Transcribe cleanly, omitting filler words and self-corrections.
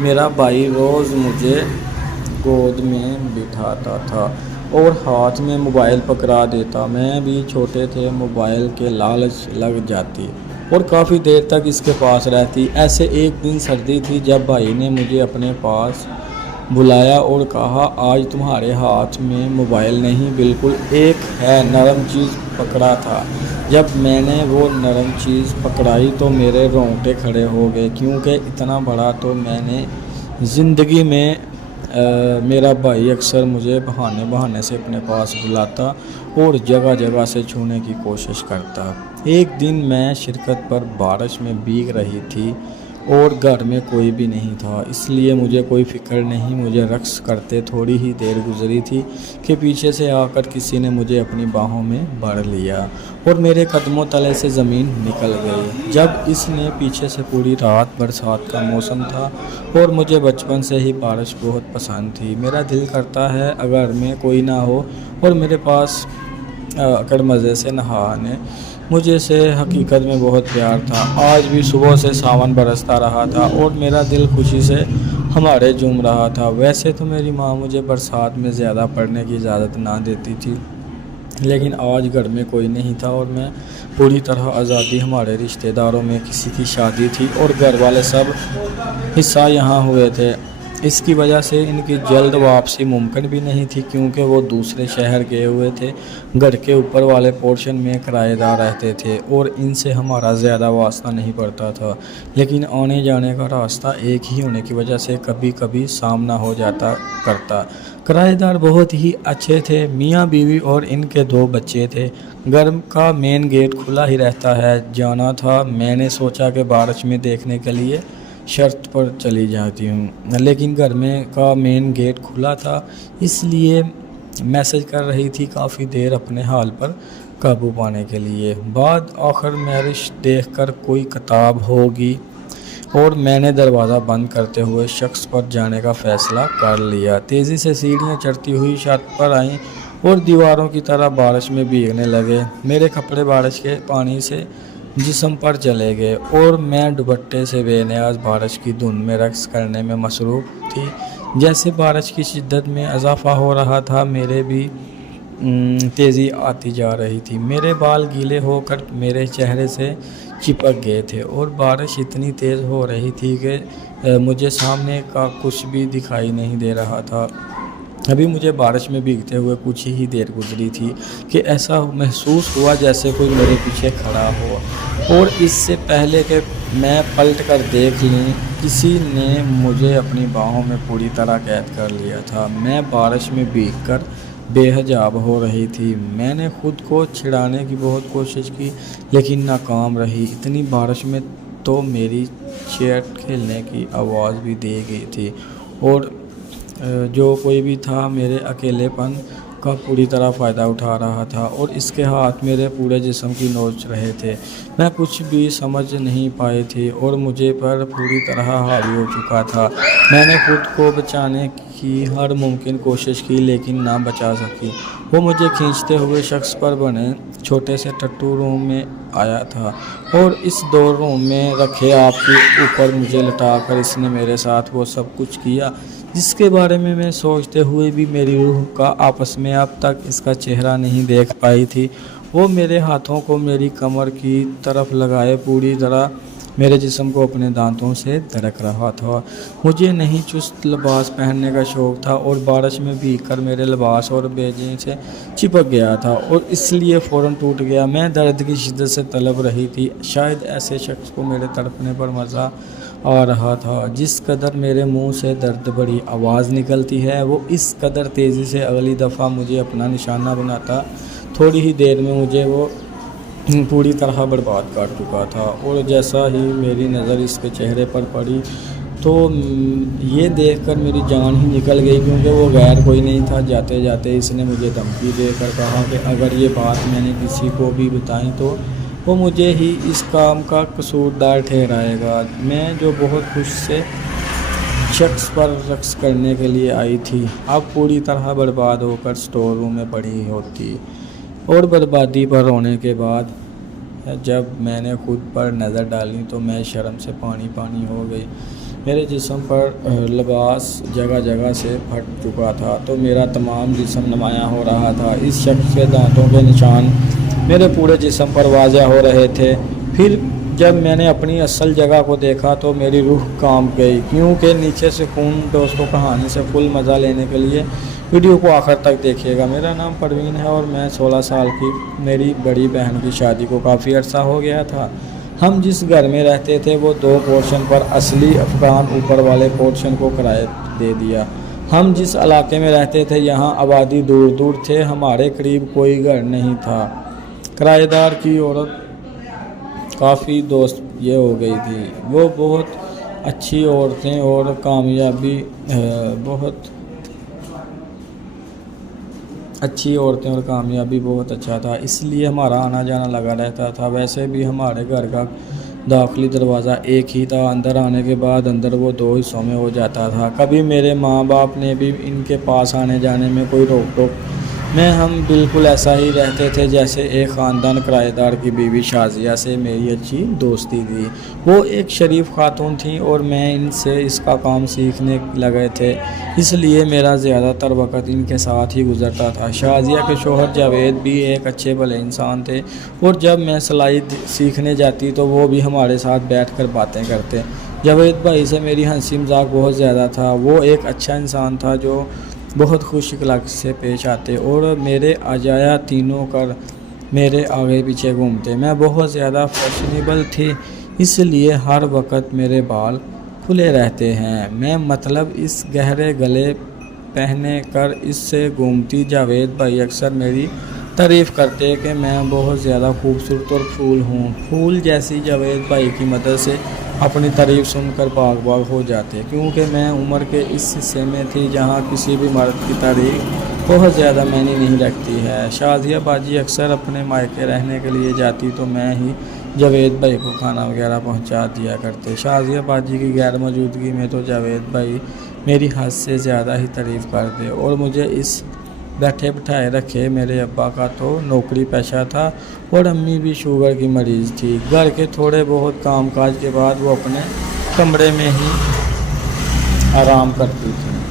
میرا بھائی روز مجھے گود میں بٹھاتا تھا اور ہاتھ میں موبائل پکڑا دیتا۔ میں بھی چھوٹے تھے، موبائل کے لالچ لگ جاتی اور کافی دیر تک اس کے پاس رہتی۔ ایسے ایک دن سردی تھی جب بھائی نے مجھے اپنے پاس بلایا اور کہا، آج تمہارے ہاتھ میں موبائل نہیں، بالکل ایک ہے نرم چیز پکڑا تھا۔ جب میں نے وہ نرم چیز پکڑائی تو میرے رونگٹے کھڑے ہو گئے، کیونکہ اتنا بڑا تو میں نے زندگی میں میرا بھائی اکثر مجھے بہانے سے اپنے پاس بلاتا اور جگہ جگہ سے چھونے کی کوشش کرتا۔ ایک دن میں شرکت پر بارش میں بھیگ رہی تھی اور گھر میں کوئی بھی نہیں تھا، اس لیے مجھے کوئی فکر نہیں۔ مجھے رقص کرتے تھوڑی ہی دیر گزری تھی کہ پیچھے سے آ کر کسی نے مجھے اپنی باہوں میں بھر لیا اور میرے قدموں تلے سے زمین نکل گئی۔ جب اس نے پیچھے سے پوری رات برسات کا موسم تھا اور مجھے بچپن سے ہی بارش بہت پسند تھی۔ میرا دل کرتا ہے اگر میں کوئی نہ ہو اور میرے پاس اگر مزے سے نہانے مجھے سے حقیقت میں بہت پیار تھا۔ آج بھی صبح سے ساون برستا رہا تھا اور میرا دل خوشی سے ہمارے جھوم رہا تھا۔ ویسے تو میری ماں مجھے برسات میں زیادہ پڑھنے کی اجازت نہ دیتی تھی، لیکن آج گھر میں کوئی نہیں تھا اور میں پوری طرح آزادی۔ ہمارے رشتہ داروں میں کسی کی شادی تھی اور گھر والے سب حصہ یہاں ہوئے تھے۔ اس کی وجہ سے ان کی جلد واپسی ممکن بھی نہیں تھی، کیونکہ وہ دوسرے شہر گئے ہوئے تھے۔ گھر کے اوپر والے پورشن میں کرایہ دار رہتے تھے اور ان سے ہمارا زیادہ واسطہ نہیں پڑتا تھا، لیکن آنے جانے کا راستہ ایک ہی ہونے کی وجہ سے کبھی کبھی سامنا ہو جاتا کرتا۔ کرایہ دار بہت ہی اچھے تھے، میاں بیوی اور ان کے 2 بچے تھے۔ گھر کا مین گیٹ کھلا ہی رہتا ہے۔ جانا تھا، میں نے سوچا کہ بارش میں دیکھنے کے لیے شرط پر چلی جاتی ہوں، لیکن گھر میں کا مین گیٹ کھلا تھا، اس لیے میسج کر رہی تھی کافی دیر اپنے حال پر قابو پانے کے لیے۔ بعد آخر میرش دیکھ کر کوئی کتاب ہوگی اور میں نے دروازہ بند کرتے ہوئے شخص پر جانے کا فیصلہ کر لیا۔ تیزی سے سیڑھیاں چڑھتی ہوئی چھت پر آئیں اور دیواروں کی طرح بارش میں بھیگنے لگے۔ میرے کپڑے بارش کے پانی سے جسم پر چلے گئے اور میں دوپٹے سے بے نیاز بارش کی دھن میں رقص کرنے میں مصروف تھی۔ جیسے بارش کی شدت میں اضافہ ہو رہا تھا، میرے بھی تیزی آتی جا رہی تھی۔ میرے بال گیلے ہو کر میرے چہرے سے چپک گئے تھے اور بارش اتنی تیز ہو رہی تھی کہ مجھے سامنے کا کچھ بھی دکھائی نہیں دے رہا تھا۔ ابھی مجھے بارش میں بھیگتے ہوئے کچھ ہی دیر گزری تھی کہ ایسا محسوس ہوا جیسے کوئی میرے پیچھے کھڑا ہو، اور اس سے پہلے کہ میں پلٹ کر دیکھ لیں، کسی نے مجھے اپنی باہوں میں پوری طرح قید کر لیا تھا۔ میں بارش میں بھیگ کر بے حجاب ہو رہی تھی۔ میں نے خود کو چھڑانے کی بہت کوشش کی، لیکن ناکام رہی۔ اتنی بارش میں تو میری چیٹ کھیلنے کی آواز بھی دے گئی تھی اور جو کوئی بھی تھا میرے اکیلے پن کا پوری طرح فائدہ اٹھا رہا تھا اور اس کے ہاتھ میرے پورے جسم کی نوچ رہے تھے۔ میں کچھ بھی سمجھ نہیں پائی تھی اور مجھے پر پوری طرح حاوی ہو چکا تھا۔ میں نے خود کو بچانے کی ہر ممکن کوشش کی، لیکن نہ بچا سکی۔ وہ مجھے کھینچتے ہوئے شخص پر بنے چھوٹے سے ٹٹو روم میں آیا تھا اور اس 2 روم میں رکھے آپ کے اوپر مجھے لٹا کر اس نے میرے ساتھ وہ سب کچھ کیا جس کے بارے میں سوچتے ہوئے بھی میری روح کا آپس میں اب تک اس کا چہرہ نہیں دیکھ پائی تھی۔ وہ میرے ہاتھوں کو میری کمر کی طرف لگائے پوری طرح میرے جسم کو اپنے دانتوں سے دھڑک رہا تھا۔ مجھے نہیں چست لباس پہننے کا شوق تھا اور بارش میں بھیگ کر میرے لباس اور بیجیں سے چپک گیا تھا اور اس لیے فوراً ٹوٹ گیا۔ میں درد کی شدت سے تڑپ رہی تھی۔ شاید ایسے شخص کو میرے تڑپنے پر مزہ آ رہا تھا۔ جس قدر میرے منہ سے درد بھری آواز نکلتی ہے، وہ اس قدر تیزی سے اگلی دفعہ مجھے اپنا نشانہ بناتا۔ تھوڑی ہی دیر میں مجھے وہ پوری طرح برباد کر چکا تھا اور جیسا ہی میری نظر اس کے چہرے پر پڑی تو یہ دیکھ کر میری جان ہی نکل گئی، کیونکہ وہ غیر کوئی نہیں تھا۔ جاتے جاتے اس نے مجھے دھمکی دے کر کہا کہ اگر یہ بات میں نے کسی کو بھی بتائی تو وہ مجھے ہی اس کام کا قصوردار ٹھہرائے گا۔ میں جو بہت خوش سے شخص پر رقص کرنے کے لیے آئی تھی، اب پوری طرح برباد ہو کر اسٹور روم میں پڑی ہوتی۔ اور بربادی پر رونے کے بعد جب میں نے خود پر نظر ڈالی تو میں شرم سے پانی پانی ہو گئی۔ میرے جسم پر لباس جگہ جگہ سے پھٹ چکا تھا تو میرا تمام جسم نمایاں ہو رہا تھا۔ اس شخص کے دانتوں کے نشان میرے پورے جسم پر واضح ہو رہے تھے۔ پھر جب میں نے اپنی اصل جگہ کو دیکھا تو میری روح کانپ گئی، کیونکہ نیچے سے خون۔ دوستوں، کہانی سے فل مزہ لینے کے لیے ویڈیو کو آخر تک دیکھیے گا۔ میرا نام پروین ہے اور میں 16 سال کی۔ میری بڑی بہن کی شادی کو کافی عرصہ ہو گیا تھا۔ ہم جس گھر میں رہتے تھے وہ 2 پورشن پر اصلی افغان اوپر والے پورشن کو کرائے دے دیا۔ ہم جس علاقے میں رہتے تھے یہاں آبادی دور دور تھے، ہمارے قریب کوئی گھر نہیں تھا۔ کرایہ دار کی عورت کافی دوست یہ ہو گئی تھی۔ وہ بہت اچھی عورتیں اور کامیابی بہت اچھا تھا، اس لیے ہمارا آنا جانا لگا رہتا تھا۔ ویسے بھی ہمارے گھر کا داخلی دروازہ ایک ہی تھا۔ اندر آنے کے بعد اندر وہ 2 حصوں میں ہو جاتا تھا۔ کبھی میرے ماں باپ نے بھی ان کے پاس آنے جانے میں کوئی روک ٹوک میں ہم بالکل ایسا ہی رہتے تھے جیسے ایک خاندان۔ کرایہ دار کی بیوی شازیہ سے میری اچھی دوستی تھی۔ وہ ایک شریف خاتون تھیں اور میں ان سے اس کا کام سیکھنے لگے تھے، اس لیے میرا زیادہ تر وقت ان کے ساتھ ہی گزرتا تھا۔ شازیہ کے شوہر جاوید بھی ایک اچھے بھلے انسان تھے اور جب میں سلائی سیکھنے جاتی تو وہ بھی ہمارے ساتھ بیٹھ کر باتیں کرتے۔ جاوید بھائی سے میری ہنسی مذاق بہت زیادہ تھا۔ وہ ایک اچھا انسان تھا جو بہت خوش اخلاقی سے پیش آتے اور میرے عجایہ تینوں کر میرے آگے پیچھے گھومتے۔ میں بہت زیادہ فیشنیبل تھی، اس لیے ہر وقت میرے بال کھلے رہتے ہیں۔ میں اس گہرے گلے پہنے کر اس سے گھومتی۔ جاوید بھائی اکثر میری تعریف کرتے کہ میں بہت زیادہ خوبصورت اور پھول ہوں۔ پھول جیسی جاوید بھائی کی مدد سے اپنی تعریف سن کر باغ باغ ہو جاتے، کیونکہ میں عمر کے اس حصے میں تھی جہاں کسی بھی مرد کی تعریف بہت زیادہ معنی نہیں رکھتی ہے۔ شازیہ باجی اکثر اپنے مائکے رہنے کے لیے جاتی تو میں ہی جاوید بھائی کو کھانا وغیرہ پہنچا دیا کرتے۔ شازیہ باجی کی غیر موجودگی میں تو جاوید بھائی میری حد سے زیادہ ہی تعریف کرتے اور مجھے اس بیٹھے بٹھائے رکھے۔ میرے ابا کا تو نوکری پیشہ تھا اور امی بھی شوگر کی مریض تھی۔ گھر کے تھوڑے بہت کام کاج کے بعد وہ اپنے کمرے میں ہی آرام کرتی تھی۔